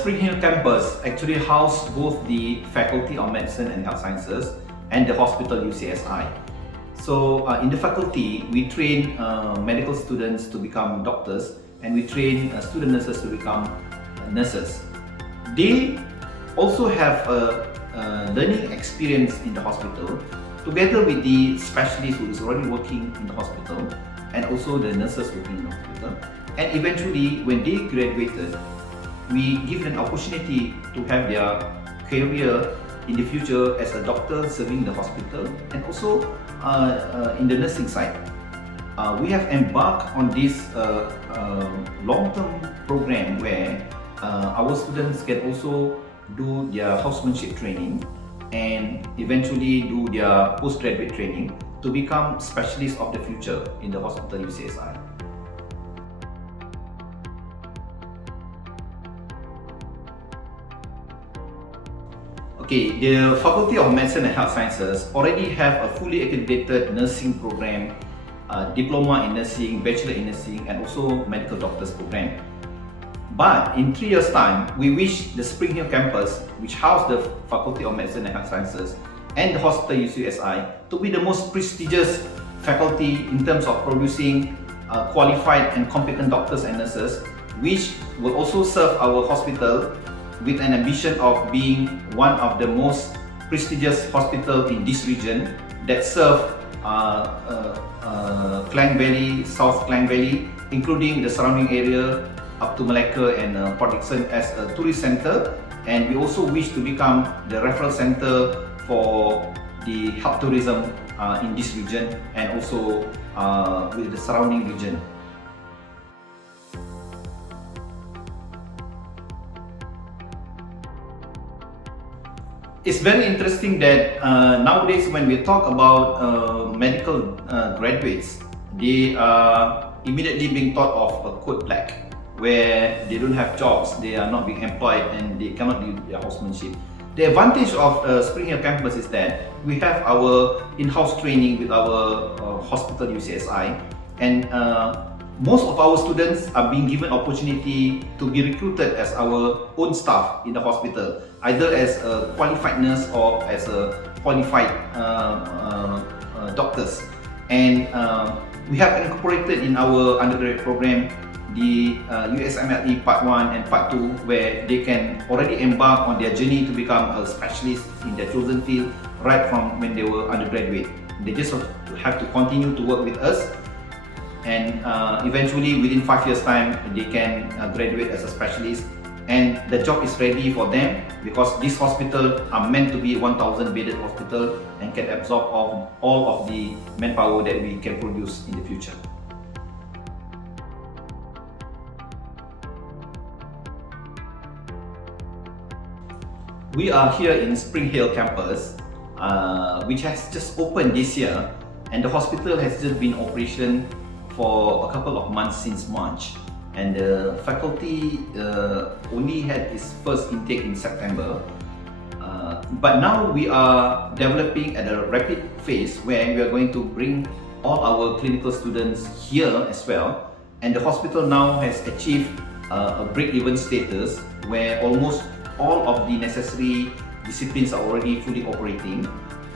Springhill campus actually houses both the Faculty of Medicine and Health Sciences and the hospital UCSI. So in the faculty, we train medical students to become doctors, and we train student nurses to become nurses. They also have a learning experience in the hospital together with the specialist who is already working in the hospital and also the nurses working in the hospital. And eventually, when they graduated, we give them an opportunity to have their career in the future as a doctor serving the hospital and also in the nursing side. We have embarked on this long-term program where our students can also do their housemanship training and eventually do their postgraduate training to become specialists of the future in the hospital UCSI. Okay, the Faculty of Medicine and Health Sciences already have a fully accredited nursing program, diploma in nursing, bachelor in nursing, and also medical doctors program. But in 3 years' time, we wish the Springhill campus, which houses the Faculty of Medicine and Health Sciences and the hospital UCSI, to be the most prestigious faculty in terms of producing qualified and competent doctors and nurses, which will also serve our hospital with an ambition of being one of the most prestigious hospitals in this region that serve Klang Valley, South Klang Valley, including the surrounding area up to Malacca and Port Dickson as a tourist center. And we also wish to become the referral center for the health tourism in this region and also with the surrounding region. It's very interesting that nowadays when we talk about medical graduates, they are immediately being thought of a code black, where they don't have jobs, they are not being employed, and they cannot do their housemanship. The advantage of Springhill campus is that we have our in-house training with our hospital UCSI, and most of our students are being given opportunity to be recruited as our own staff in the hospital, either as a qualified nurse or as a qualified doctors. And we have incorporated in our undergraduate program the USMLE Part 1 and Part 2, where they can already embark on their journey to become a specialist in their chosen field right from when they were undergraduate. They just have to continue to work with us, and eventually within 5 years' time they can graduate as a specialist, and the job is ready for them because this hospital are meant to be 1,000 bedded hospital and can absorb all of the manpower that we can produce in the future. We are here in Springhill campus, which has just opened this year, and the hospital has just been in operation for a couple of months since March, and the faculty only had its first intake in September. But now we are developing at a rapid phase where we are going to bring all our clinical students here as well, and the hospital now has achieved a break-even status where almost all of the necessary disciplines are already fully operating.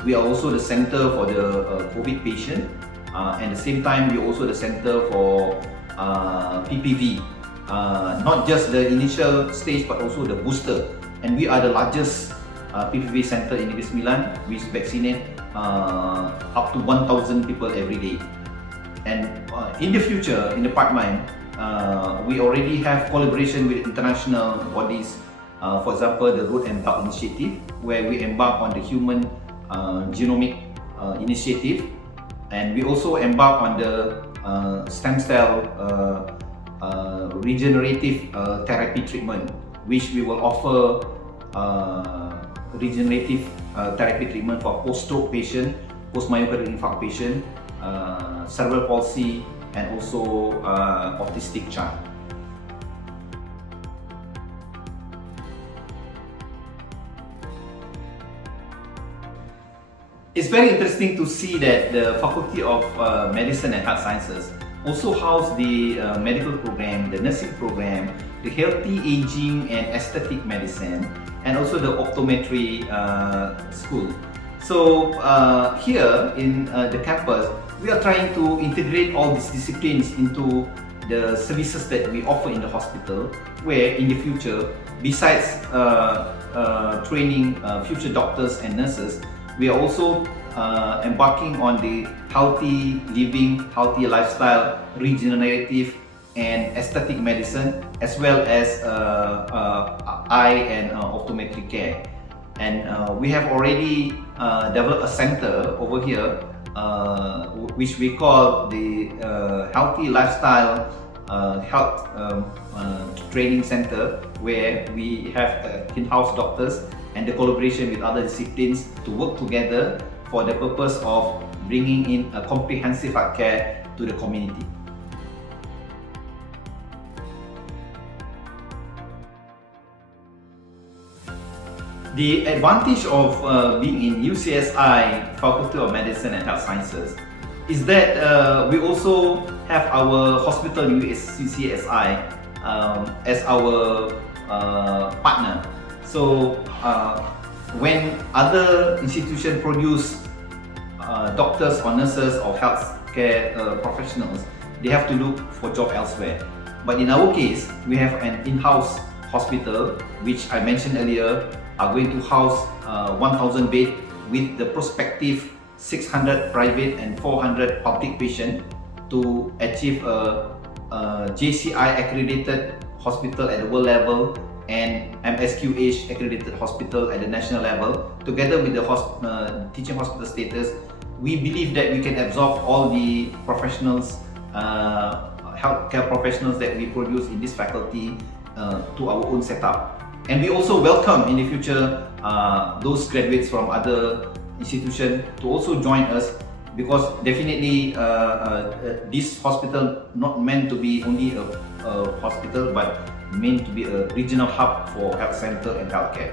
We are also the center for the COVID patient, and at the same time we are also the center for PPV, not just the initial stage but also the booster. And we are the largest PPV center in Negeri Sembilan, which vaccinate up to 1,000 people every day. And in the future, in the pipeline, we already have collaboration with international bodies. For example, the Road and Belt Initiative, where we embark on the Human Genomic Initiative, and we also embark on the stem cell regenerative therapy treatment, which we will offer regenerative therapy treatment for post-stroke patient, post-myocardial infarct patient, cerebral palsy, and also autistic child. It's very interesting to see that the Faculty of Medicine and Health Sciences also house the medical program, the nursing program, the healthy aging and aesthetic medicine, and also the optometry school. So here in the campus, we are trying to integrate all these disciplines into the services that we offer in the hospital, where in the future, besides training future doctors and nurses, we are also embarking on the healthy living, healthy lifestyle, regenerative and aesthetic medicine, as well as eye and optometry care. And we have already developed a center over here, which we call the Healthy Lifestyle Health Training Center, where we have in-house doctors and the collaboration with other disciplines to work together for the purpose of bringing in a comprehensive health care to the community. The advantage of being in UCSI Faculty of Medicine and Health Sciences is that we also have our hospital UCSI as our partner. So when other institutions produce doctors or nurses or healthcare professionals, they have to look for job elsewhere. But in our case, we have an in-house hospital, which I mentioned earlier, are going to house 1,000 beds with the prospective 600 private and 400 public patients to achieve a JCI accredited hospital at the world level and MSQH accredited hospital at the national level. Together with the teaching hospital status, we believe that we can absorb all the professionals, healthcare professionals that we produce in this faculty to our own setup. And we also welcome in the future those graduates from other institutions to also join us, because definitely this hospital not meant to be only a hospital, but meant to be a regional hub for health center and healthcare.